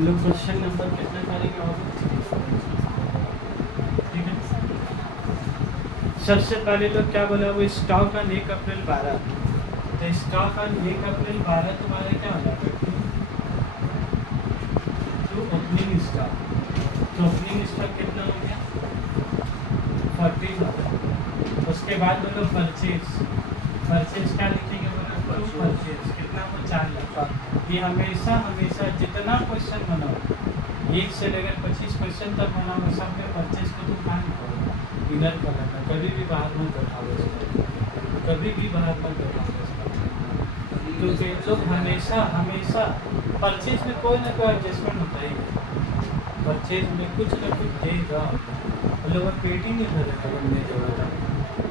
हम लोग question number कितना करेंगे और ठीक है। सबसे पहले तो क्या बोला वो स्टॉक ऑन 1 अप्रैल 12, तो स्टॉक ऑन 1 अप्रैल 12 तुम्हारा क्या हो जाएगा टू ओपनिंग स्टॉक। तो ओपनिंग स्टॉक कितना हो गया 40,000। उसके बाद बोलो परचेज, परचेज क्या लिखेंगे बोलो टू परचेज कितना हो 4 लाख। ये हमेशा हमेशा जितना क्वेश्चन बनाओ 1 से लेकर 25 क्वेश्चन तक बनाओ सब में परचेज को तुम कहाँ निकालो इनर कलर में, कभी भी बाहर मत बैठाओ इसको, कभी भी बाहर मत बैठाओ इसको, क्योंकि लोग हमेशा हमेशा परचेज में कोई ना कोई एडजस्टमेंट होता ही है, परचेज में कुछ ना कुछ देगा लोग पेट ही नहीं भरेगा अगर नहीं देगा,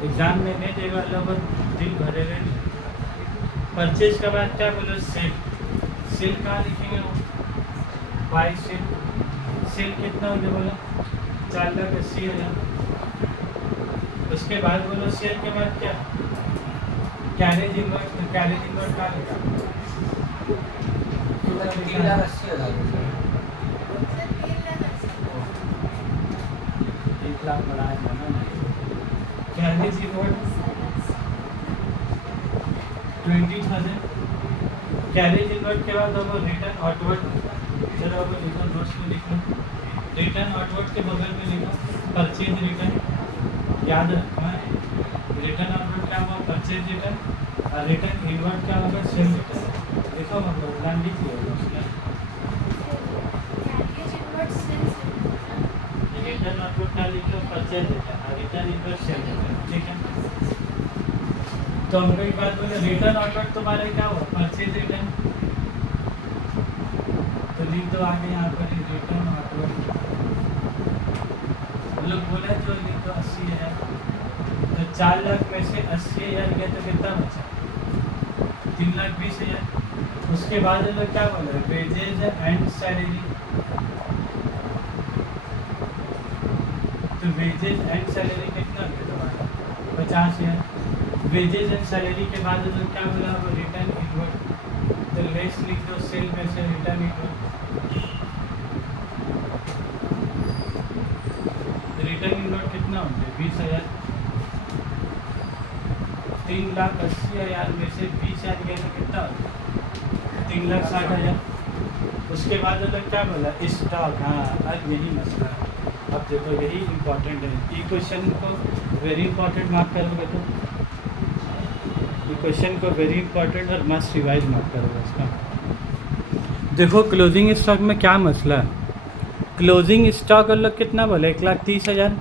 एग्जाम में नहीं देगा लोग दिल भरेगा नहीं। परचेज के बाद क्या बोलो सेल, सेल कहाँ लिखेंगे बाई सेल, सेल कितना हो गया बोलो 4,80,000। उसके बाद बोलो सेल के बाद क्या कैरेज इनवर्ट, कैरेज इनवर्ट कहाँ लिखा 1 लाख बढ़ाया जाना नहीं, कैरेज इनवर्ट 20,000। कैरेज इनवर्ट के बाद अब रिटर्न आउटवर्ड, चलो अब लिखो नोट्स में लिखो, रिटर्न आउटवर्ड के बगल में लिखो परचेज रिटर्न, याद रखना है रिटर्न आउटवर्ड क्या हुआ परचेज रिटर्न और रिटर्न इनवर्ट क्या होगा सेल रिटर्न। देखो हम लोग प्लान लिख लिया उसमें रिटर्न आउटवर्ड क्या लिखो परचेज रिटर्न और रिटर्न इनवर्ट सेल रिटर्न, ठीक है। तो हम एक बात बोले रिटर्न आउटवर्ड तुम्हारा क्या हुआ परचेज रिटर्न, तो लिख दो आगे यहाँ पर रिटर्न आउटवर्ड, हम लोग बोला जो लिख दो 80,000, तो 4 लाख में से 80,000 गया तो कितना बचा 3,20,000। उसके बाद हम लोग क्या बोला वेजेज एंड सैलरी, तो वेजेज एंड सैलरी कितना गया तुम्हारा 50,000। वेजेज एंड सैलरी के बाद जो क्या बोला वो रिटर्न इनवर्ट, तो लेस लिख दो सेल में से रिटर्न इनवर्ट, रिटर्न इनवर्ट कितना होता है 20,000। 3,80,000 में से 20,000 गया तो कितना होता है 3,60,000। उसके बाद जो क्या बोला स्टॉक, हाँ अब यही मसला है, अब देखो यही इम्पोर्टेंट है, ये क्वेश्चन को वेरी इंपॉर्टेंट मार्क करोगे तो क्वेश्चन को वेरी इंपॉर्टेंट और मस्ट रिवाइज मत करो इसका। देखो क्लोजिंग स्टॉक में क्या मसला है, क्लोजिंग स्टॉक लोग कितना बोले 1,30,000।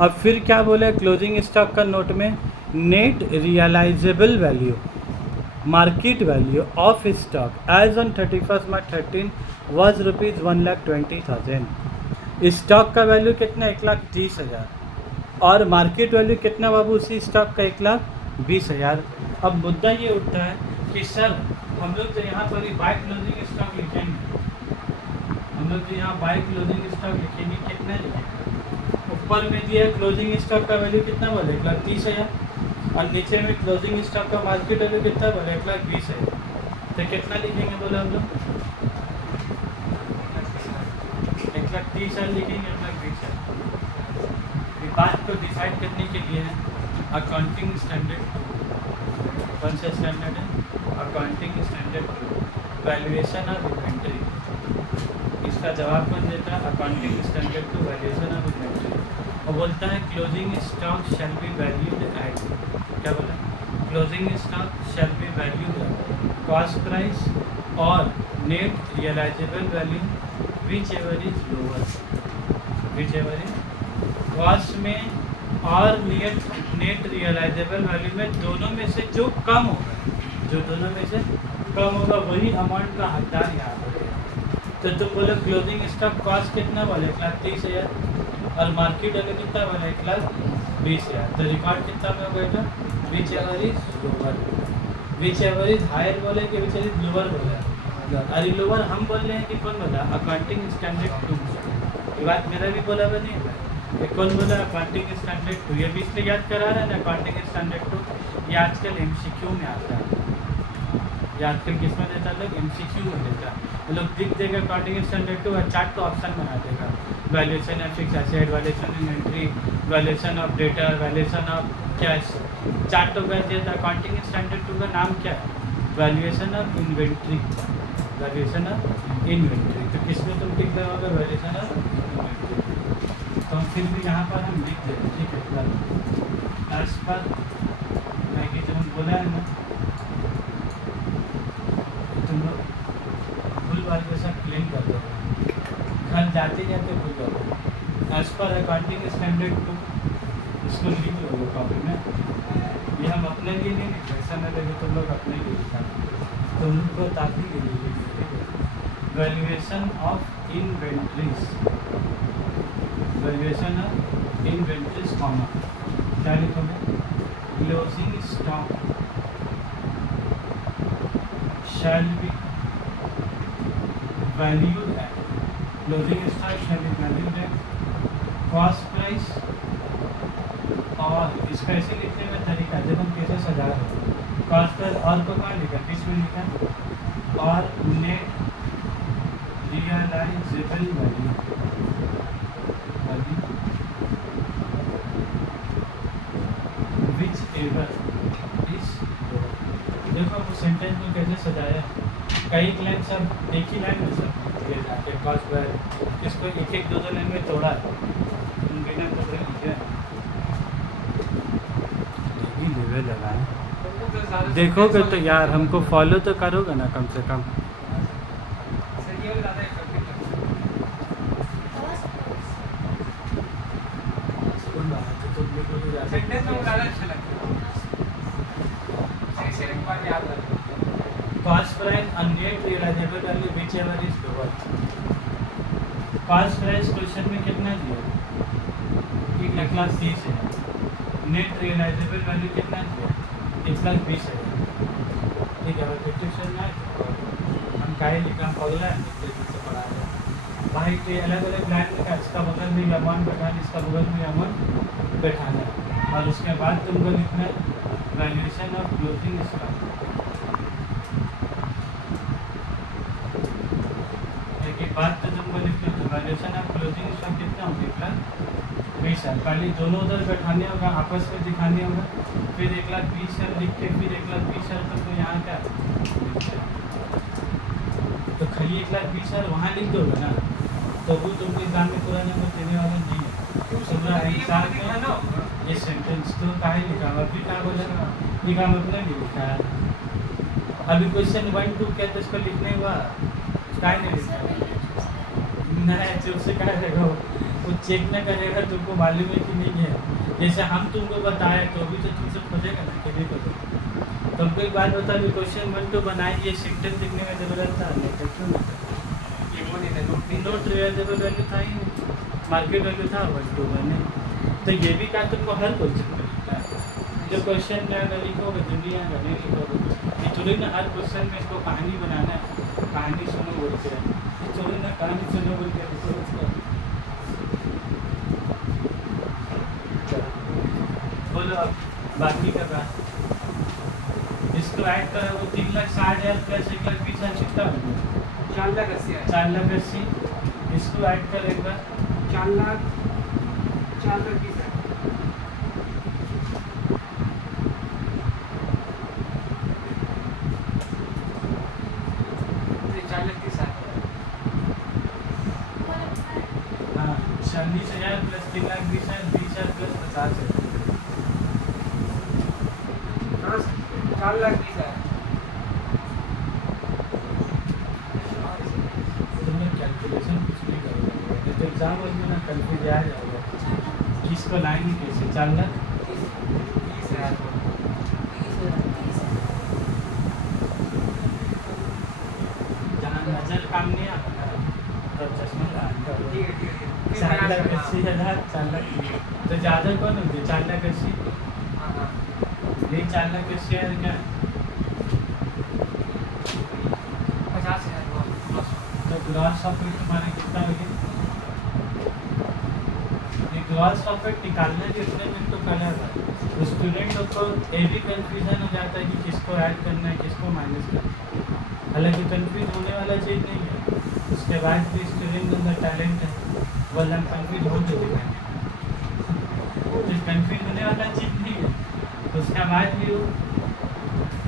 अब फिर क्या बोले क्लोजिंग स्टॉक का नोट में net realisable value market value of stock as on 31 March 13 was rupees 1,20,000। Stock का वैल्यू कितना 1,30,000 और मार्केट वैल्यू कितना बाबू उसी स्टॉक का 1,20,000। अब मुद्दा ये उठता है कि सर हम लोग तो यहाँ पर ही बाय क्लोजिंग स्टॉक लिखेंगे, हम लोग तो यहाँ बाय क्लोजिंग स्टॉक लिखेंगे कितना लिखेंगे, ऊपर में दिया क्लोजिंग स्टॉक का वैल्यू कितना बोले 1,30,000 और नीचे में क्लोजिंग स्टॉक का मार्केट वैल्यू कितना बोले 1,20,000, तो कितना लिखेंगे बोले हम लोग 1,30,000 लिखेंगे 1,20,000। बात को डिसाइड करने के लिए है अकाउंटिंग स्टैंडर्ड, कौन सा स्टैंडर्ड है accounting standard valuation of inventory, इसका जवाब कौन देता है accounting standard two valuation of inventory. और बोलता है closing stock shall be valued at, क्या बोला closing stock shall be valued at cost price और net realisable value whichever is lower, whichever is cost में और net realisable value में दोनों में से जो कम होगा, जो दोनों में से कम होगा वही अमाउंट का हकदार यहाँ पर है। तो तुम बोलो क्लोजिंग स्टॉक कॉस्ट कितना बोले 1,30,000 और मार्केट वैल्यू कितना बोले 1,20,000, तो रिकॉर्ड कितना में होगा बेटा whichever is lower, whichever is higher बोले कि विच एवर इज लोअर बोला, अरे लोअर हम बोल रहे हैं कि कौन बोला अकाउंटिंग स्टैंडर्ड 2, ये बात मेरा भी बोला हुआ नहीं है, ये कौन बोला अकाउंटिंग स्टैंडर्ड 2, ये भी इसलिए याद करा रहा है ना अकाउंटिंग स्टैंडर्ड 2, ये आजकल MCQ में आता है, याद कर किसमें देता है लोग, MCQ में देता है लोग, दिख देगा अकॉर्डिंग स्टैंडर्ड टू, चार्ट तो ऑप्शन बना देगा, valuation of fix asset, valuation inventory, valuation of data, valuation of cash, chart तो कर दिया था। अकाउंटिंग स्टैंडर्ड टू का नाम क्या है, valuation of inventory, valuation of inventory. तो किसमें तुम टिक लगाओगे, वैल्यूएशन ऑफ इन्वेंट्री। तो फिर भी यहाँ पर हम लिख देते, ठीक है, एज पर मैं कि जो बोला है ना, तुम लोग भूल बार के साथ क्लेम कर दो, घर जाते जाते भूल जाओ। As per accounting standard to, इसको लिख लो कॉपी में। ये हम अपने लिए नहीं लिख, ऐसा नहीं लगे तुम लोग अपने लिए लिखा, तुम लोग को ताकि के लिए लिखे, ठीक है। Valuation of inventories, valuation of inventories comma क्या लिखोगे, closing stock shall be valued at, closing stock shall be valued at cost price, और इसका ऐसे लिखने में तरीका जब हम कैसे सजा रहे हैं, कॉस्ट प्राइस और को कहाँ लिखा, बीच में लिखा, और net realisable value, whichever is, देखो वो सेंटेंस में कैसे सजाया, कई लाइन सब एक ही लाइन में सब ये जाके कॉस्ट प्राइस, इसको एक एक दो लाइन में तोड़ा है, तुम बिना तोड़े लिखे यही लेवल लगाए। देखोगे तो यार हमको फॉलो तो करोगे ना कम से कम। कॉस्ट प्राइस और net realisable value whichever is lower. Cost price question में कितना दिया, 1,30,000 है, नेट रियलाइजेबल वैल्यू कितना दिया, 1,20,000 है, ठीक है। फिफ्टी में हम काहे लिखा, पगला है से पढ़ा रहे भाई के अलग अलग लाइन में, इसका बगल में अमाउंट बैठाना, इसका बगल में अमाउंट बैठाना है, और उसके बाद तुमको लिखना है वैल्यूएशन ऑफ क्लोजिंग स्टॉक। बात तो तुमको लिखना है वैल्यूएशन ऑफ क्लोजिंग स्टॉक कितना होगा, 1,20,000। पहले दोनों उधर बैठाने होगा, आपस में दिखाने होगा, फिर 1,20,000 लिख के फिर 1,20,000 तक तो यहाँ क्या तो खाली 1,20,000 वहाँ लिख दोगे ना, तो वो तुमको एग्जाम में पूरा नंबर देने वाला नहीं है। पूरा एग्जाम में ये सेंटेंस तो काहे लिखा, अभी क्या बोला लिखा, मतलब नहीं लिखा है। अभी क्वेश्चन 1 2 क्या तो इसको लिखने हुआ काहे नहीं लिखा, नहीं चुप से कह देगा, वो चेक न करेगा, तुमको मालूम है कि नहीं है। जैसे हम तुमको बताए तो अभी तो तुमसे खोजेगा ना कि नहीं खोजेगा। तुमको एक बात बता भी, क्वेश्चन 1 2 बनाए, ये सेंटेंस लिखने में जरूरत था नोट रियलाइजेबल वैल्यू था ही नहीं, मार्केट वैल्यू था 1 2 बने, तो ये भी क्या तुमको हर क्वेश्चन में लिखना है। जो क्वेश्चन में अगर लिखोगे दुनिया का नहीं लिखोगे, ये थोड़ी ना हर क्वेश्चन में इसको कहानी बनाना है, कहानी सुनो बोलते हैं, थोड़ी ना कहानी सुनो बोलते हैं। बोलो अब बाकी का बात, इसको ऐड करो, वो 3,60,000 प्लस 1,20,000 कितना हो गया, 4,80,000। 4,80,000। इसको ऐड करेगा 4,20,000। हाँ 40,000 प्लस 3,20,000 20,000 प्लस 50,000। 4,20,000। कैलकुलेशन कुछ नहीं करोगे तो एग्जाम में ना कंफ्यूज आ जाएगा, किसको लाएंगे कैसे, 4,20,000। जहाँ नजर काम नहीं आता तो चश्मा लगाएंगे, 4,80,000 4,00,000 तो ज़्यादा कौन होती है, 4,80,000 नहीं, 4,80,000 क्या 50,000। तो ग्रॉस प्रॉफिट तुम्हारा कितना हो गया, ये ग्रॉस प्रॉफिट निकालने के लिए में तो कलर है, स्टूडेंटों को ये भी कन्फ्यूजन हो जाता है कि किसको ऐड करना है किसको माइनस करना है। हालांकि कंफ्यूज होने वाला चीज़ नहीं है, उसके बाद भी स्टूडेंट के अंदर टैलेंट है, वरना हम कंफ्यूज हो चुके हैं, तो कंफ्यूज होने वाला चीज़ नहीं है, उसके बाद भी वो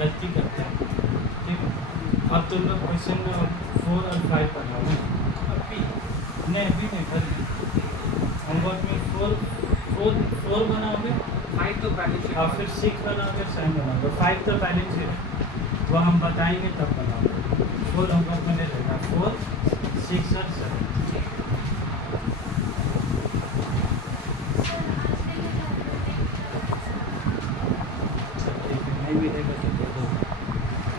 गलती करते हैं। ठीक है, अब तुम लोग क्वेश्चन नंबर 4 और 5 पढ़ाओ। अभी नहीं अभी नहीं, कल होमवर्क में 4 बनाओगे 5 तो पहले से और फिर 6 बनाओगे, 7 बनाओगे, 5 तो पहले से है, वो हम बताएंगे तब बनाओगे। 4 होमवर्क में रहेगा, 4, 6 और 7।